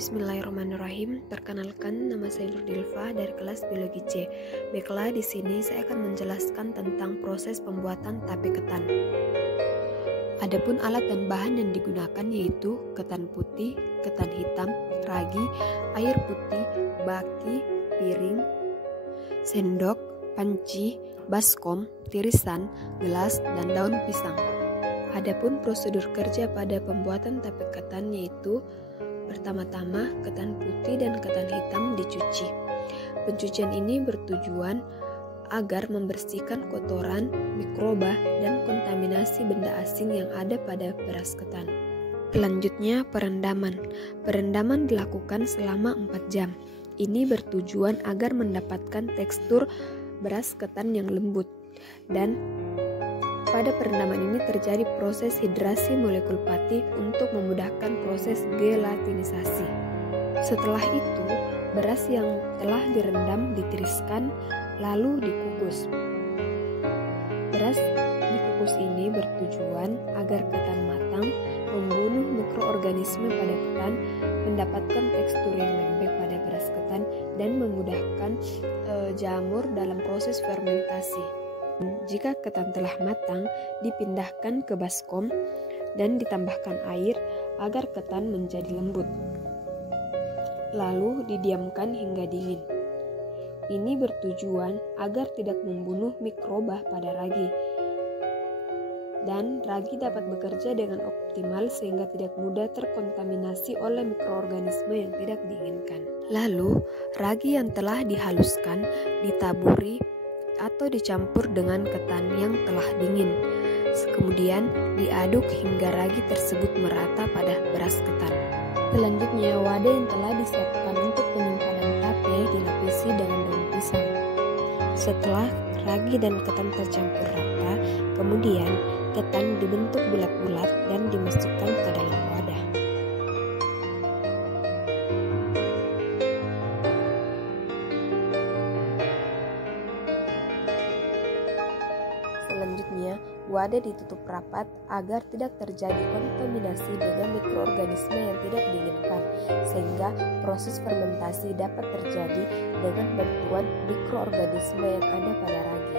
Bismillahirrahmanirrahim. Perkenalkan, nama saya Nurdilfa dari kelas Biologi C. Baiklah, di sini saya akan menjelaskan tentang proses pembuatan tape ketan. Adapun alat dan bahan yang digunakan yaitu ketan putih, ketan hitam, ragi, air putih, baki, piring, sendok, panci, baskom, tirisan, gelas, dan daun pisang. Adapun prosedur kerja pada pembuatan tape ketan yaitu pertama-tama, ketan putih dan ketan hitam dicuci. Pencucian ini bertujuan agar membersihkan kotoran, mikroba, dan kontaminasi benda asing yang ada pada beras ketan. Selanjutnya, perendaman. Perendaman dilakukan selama 4 jam. Ini bertujuan agar mendapatkan tekstur beras ketan yang lembut. Dan pada perendaman ini terjadi proses hidrasi molekul pati untuk memudahkan proses gelatinisasi. Setelah itu, beras yang telah direndam ditiriskan lalu dikukus. Beras dikukus ini bertujuan agar ketan matang, membunuh mikroorganisme pada ketan, mendapatkan tekstur yang lembek pada beras ketan, dan memudahkan jamur dalam proses fermentasi. Jika ketan telah matang, dipindahkan ke baskom dan ditambahkan air agar ketan menjadi lembut. Lalu didiamkan hingga dingin. Ini bertujuan agar tidak membunuh mikroba pada ragi. Dan ragi dapat bekerja dengan optimal sehingga tidak mudah terkontaminasi oleh mikroorganisme yang tidak diinginkan. Lalu, ragi yang telah dihaluskan ditaburi atau dicampur dengan ketan yang telah dingin. Kemudian diaduk hingga ragi tersebut merata pada beras ketan. Selanjutnya, wadah yang telah disiapkan untuk penyimpanan tape dilapisi dengan daun pisang. Setelah ragi dan ketan tercampur rata, kemudian ketan dibentuk bulat-bulat dan dimasukkan ke dalam wadah. Selanjutnya, wadah ditutup rapat agar tidak terjadi kontaminasi dengan mikroorganisme yang tidak diinginkan, sehingga proses fermentasi dapat terjadi dengan bantuan mikroorganisme yang ada pada ragi.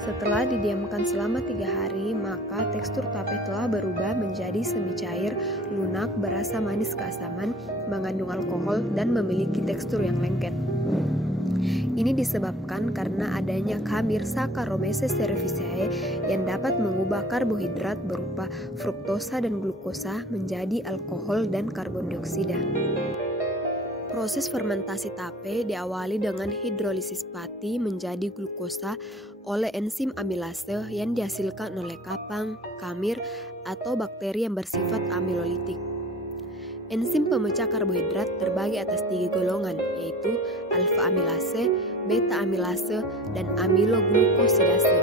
Setelah didiamkan selama 3 hari, maka tekstur tape telah berubah menjadi semi cair, lunak, berasa manis keasaman, mengandung alkohol, dan memiliki tekstur yang lengket. Ini disebabkan karena adanya khamir Saccharomyces cerevisiae yang dapat mengubah karbohidrat berupa fruktosa dan glukosa menjadi alkohol dan karbon dioksida. Proses fermentasi tape diawali dengan hidrolisis pati menjadi glukosa oleh enzim amilase yang dihasilkan oleh kapang, khamir, atau bakteri yang bersifat amilolitik. Enzim pemecah karbohidrat terbagi atas 3 golongan, yaitu alfa amilase, beta amilase, dan amiloglukosidase.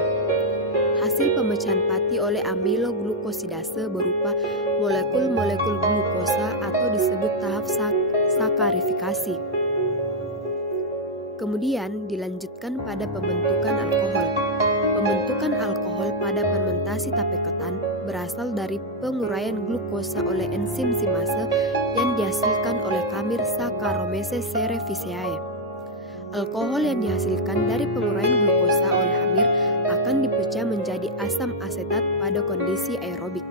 Hasil pemecahan pati oleh amiloglukosidase berupa molekul-molekul glukosa atau disebut tahap sakarifikasi. Kemudian dilanjutkan pada pembentukan alkohol. Pembentukan alkohol pada fermentasi tape ketan berasal dari penguraian glukosa oleh enzim simase yang dihasilkan oleh khamir Saccharomyces cerevisiae. Alkohol yang dihasilkan dari penguraian glukosa oleh khamir akan dipecah menjadi asam asetat pada kondisi aerobik.